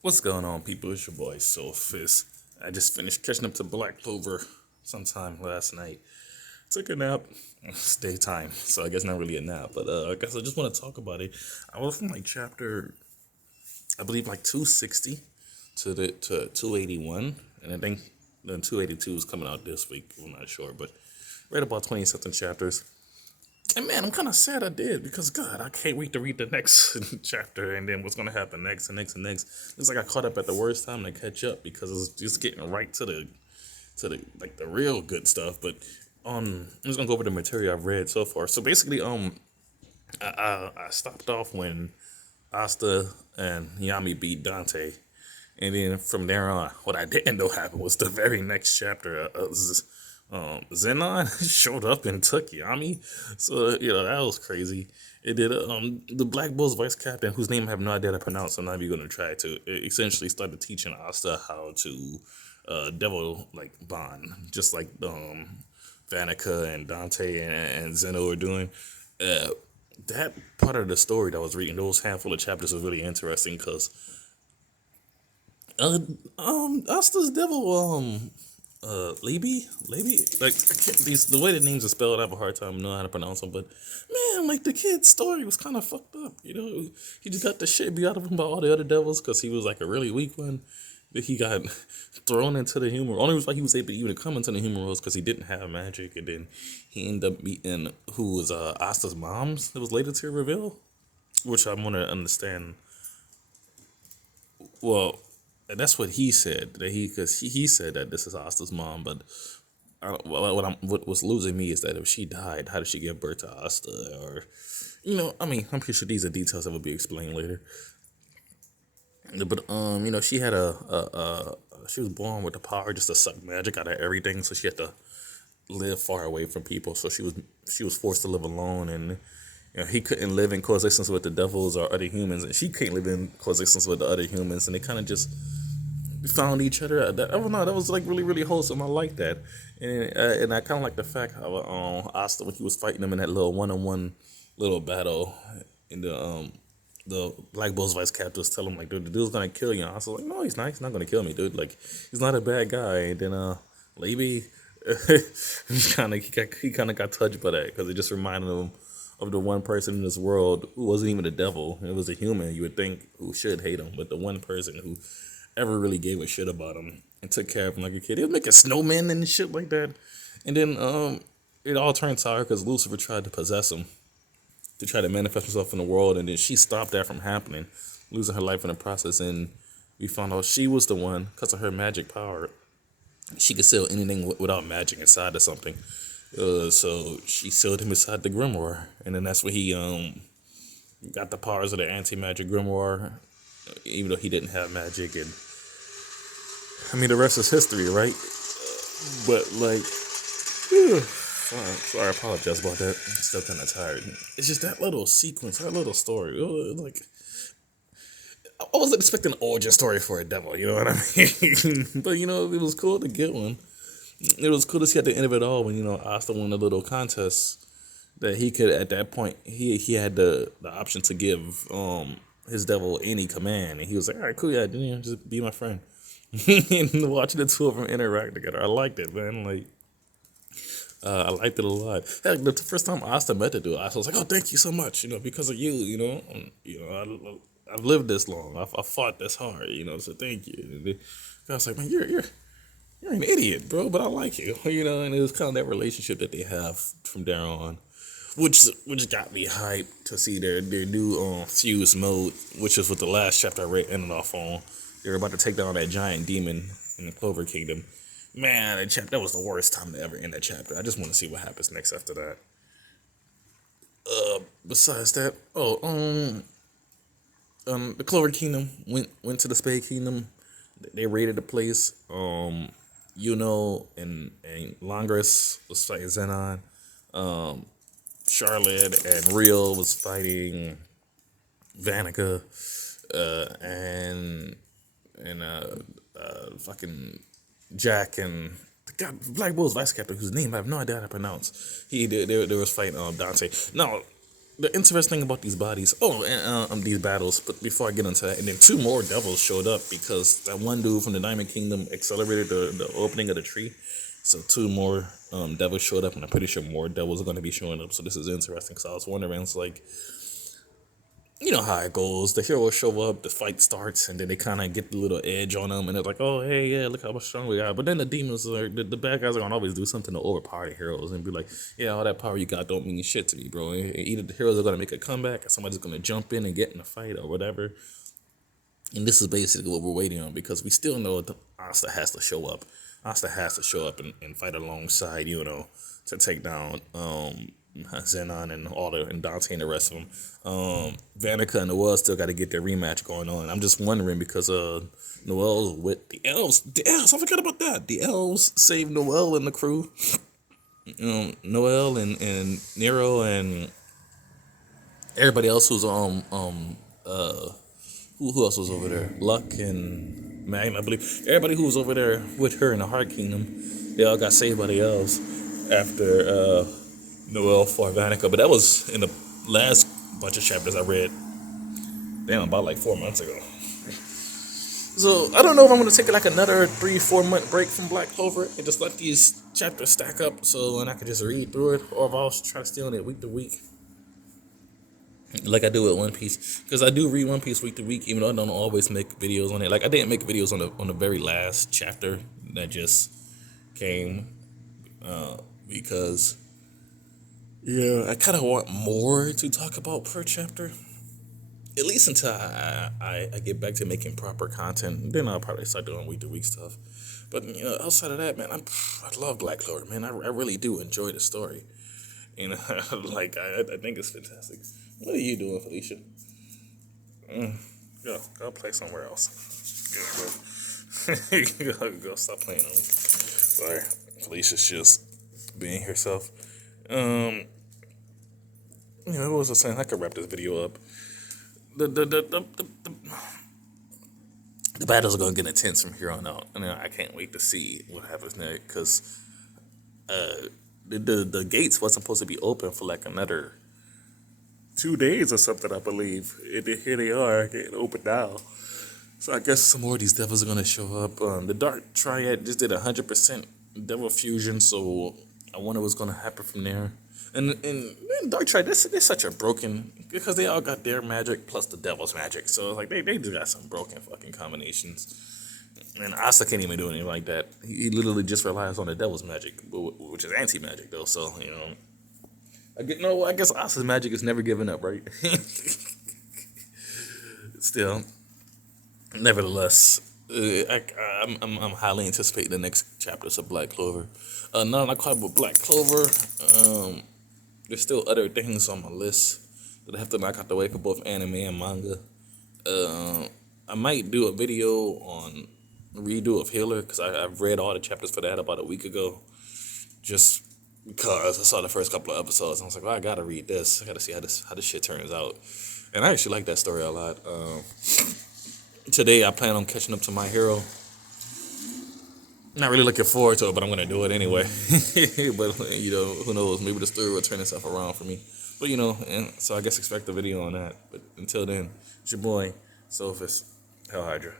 What's going on, people? It's your boy Soulfist. I just finished catching up to Black Clover sometime last night. Took a nap. It's daytime, so I guess not really a nap, but I guess I just want to talk about it. I was from like chapter, I believe like 260 to 281, and I think then 282 is coming out this week. I'm not sure, but read about 20 something chapters. And man, I'm kind of sad I did because God, I can't wait to read the next chapter and then what's gonna happen next and next and next. It's like I caught up at the worst time to catch up because it's just getting right to the like the real good stuff. But I'm just gonna go over the material I've read so far. So basically, I stopped off when Asta and Yami beat Dante, and then from there on, what I didn't know happened was the very next chapter. Zenon showed up and took Yami, so that was crazy. It did. The Black Bulls vice captain, whose name I have no idea how to pronounce, so I'm not even gonna try to. It essentially started teaching Asta how to devil like bond, just like Vanica and Dante and Zeno were doing. Uh, that part of the story that I was reading, those handful of chapters, was really interesting because uh, Asta's devil Libby, like I can't, these the way the names are spelled, I have a hard time knowing how to pronounce them. But man, like the kid's story was kind of fucked up. He just got the shit beat out of him by all the other devils because he was like a really weak one. That he got thrown into the humor. Only reason why he was able to even come into the humor was because he didn't have magic, and then he ended up meeting who was Asta's mom's. It was later to reveal, which I want to understand. Well, and that's what he said that he said that this is Asta's mom, but what was losing me is that if she died, how did she give birth to Asta? Or, I mean, I'm pretty sure these are details that will be explained later. But she had she was born with the power just to suck magic out of everything, so she had to live far away from people. So she was forced to live alone, and he couldn't live in coexistence with the devils or other humans, and she couldn't live in coexistence with the other humans, and they kind of just found each other. I don't know. That was like really, really wholesome. I like that, and I kind of like the fact how Asta, when he was fighting them in that little one-on-one little battle, in the Black Bulls vice captain was telling him like, dude, the dude's gonna kill you. And I was like, no, he's not. He's not gonna kill me, dude. Like, he's not a bad guy. And then Levy, he kind of got touched by that because it just reminded him of the one person in this world who wasn't even a devil. It was a human. You would think who should hate him, but the one person who ever really gave a shit about him and took care of him like a kid. He was making snowmen and shit like that. And then it all turned sour because Lucifer tried to possess him to try to manifest himself in the world, and then she stopped that from happening, losing her life in the process. And we found out she was the one because of her magic power. She could seal anything without magic inside of something. So she sealed him inside the grimoire, and then that's when he got the powers of the anti-magic grimoire, even though he didn't have magic. And I mean, the rest is history, right? But like, sorry, I apologize about that. I'm still kind of tired. It's just that little sequence, that little story. Like, I wasn't expecting an origin story for a devil, you know what I mean? But it was cool to get one. It was cool to see at the end of it all when Asta won the little contest that he could at that point he had the option to give his devil any command, and he was like, all right, cool, yeah, just be my friend. And watching the two of them interact together, I liked it, man. Like, I liked it a lot. Heck, the first time Asta met the dude, Asta was like, "Oh, thank you so much, because of you, I've lived this long, I fought this hard, so thank you." And I was like, "Man, you're an idiot, bro, but I like you, And it was kind of that relationship that they have from there on, which got me hyped to see their new fuse mode, which is what the last chapter I read ended off on. They were about to take down that giant demon in the Clover Kingdom. Man, that was the worst time to ever end that chapter. I just want to see what happens next after that. Besides that, the Clover Kingdom went to the Spade Kingdom. They raided the place. And Longris was fighting Zenon. Charlotte and Real was fighting Vanica. And fucking Jack and the guy, Black Bull's vice captain, whose name I have no idea how to pronounce. They was fighting Dante. Now, the interesting thing about these bodies. Oh, and these battles. But before I get into that, and then two more devils showed up because that one dude from the Diamond Kingdom accelerated the opening of the tree. So two more devils showed up, and I'm pretty sure more devils are going to be showing up. So this is interesting because I was wondering, it's like, you know how it goes. The heroes show up, the fight starts, and then they kind of get the little edge on them, and they're like, "Oh, hey, yeah, look how much strong we are." But then the demons, the bad guys, are gonna always do something to overpower the heroes and be like, "Yeah, all that power you got don't mean shit to me, bro." And either the heroes are gonna make a comeback, or somebody's gonna jump in and get in a fight or whatever. And this is basically what we're waiting on because we still know that Asta has to show up. Asta has to show up and fight alongside, to take down Zenon and and Dante and the rest of them. Vanica and Noelle still got to get their rematch going on. I'm just wondering because Noelle with the elves. The elves, I forgot about that. The elves saved Noelle and the crew. Noelle and Nero and everybody else who's who else was over there? Luck and Magna, I believe. Everybody who was over there with her in the Heart Kingdom, they all got saved by the elves after Noelle fought Vanica. But that was in the last bunch of chapters I read. Damn, about like 4 months ago. So I don't know if I'm gonna take like another 3-4 month break from Black Clover and just let these chapters stack up and I can just read through it, or if I'll try to stay on it week to week, like I do with One Piece, because I do read One Piece week to week, even though I don't always make videos on it. Like I didn't make videos on the very last chapter that just came, because I kind of want more to talk about per chapter, at least until I get back to making proper content. Then I'll probably start doing week to week stuff. But outside of that, man, I love Black Clover, man. I really do enjoy the story. Like I think it's fantastic. What are you doing, Felicia? Go play somewhere else. Go stop playing on me. Sorry, Felicia's just being herself. What was I saying? I could wrap this video up. The battles are gonna get intense from here on out, and I can't wait to see what happens next. Because the gates wasn't supposed to be open for like another 2 days or something, I believe. And here they are getting open now. So I guess some more of these devils are gonna show up. The Dark Triad just did 100% devil fusion, so I wonder what's gonna happen from there. And Dark Triad, they're such a broken, because they all got their magic plus the devil's magic. So like they just got some broken fucking combinations. And Asta can't even do anything like that. He literally just relies on the devil's magic, which is anti-magic though. So I guess Asta's magic is never giving up, right? Still, nevertheless, I'm highly anticipating the next chapters of Black Clover. Not quite with Black Clover. There's still other things on my list that I have to knock out the way for both anime and manga. I might do a video on redo of Healer, because I've read all the chapters for that about a week ago. Just because I saw the first couple of episodes, and I was like, well, I gotta read this. I gotta see how this shit turns out. And I actually like that story a lot. Today I plan on catching up to My Hero. Not really looking forward to it, but I'm gonna do it anyway. But who knows? Maybe the story will turn itself around for me. But and so I guess expect a video on that. But until then, it's your boy Sophus Hell Hydra.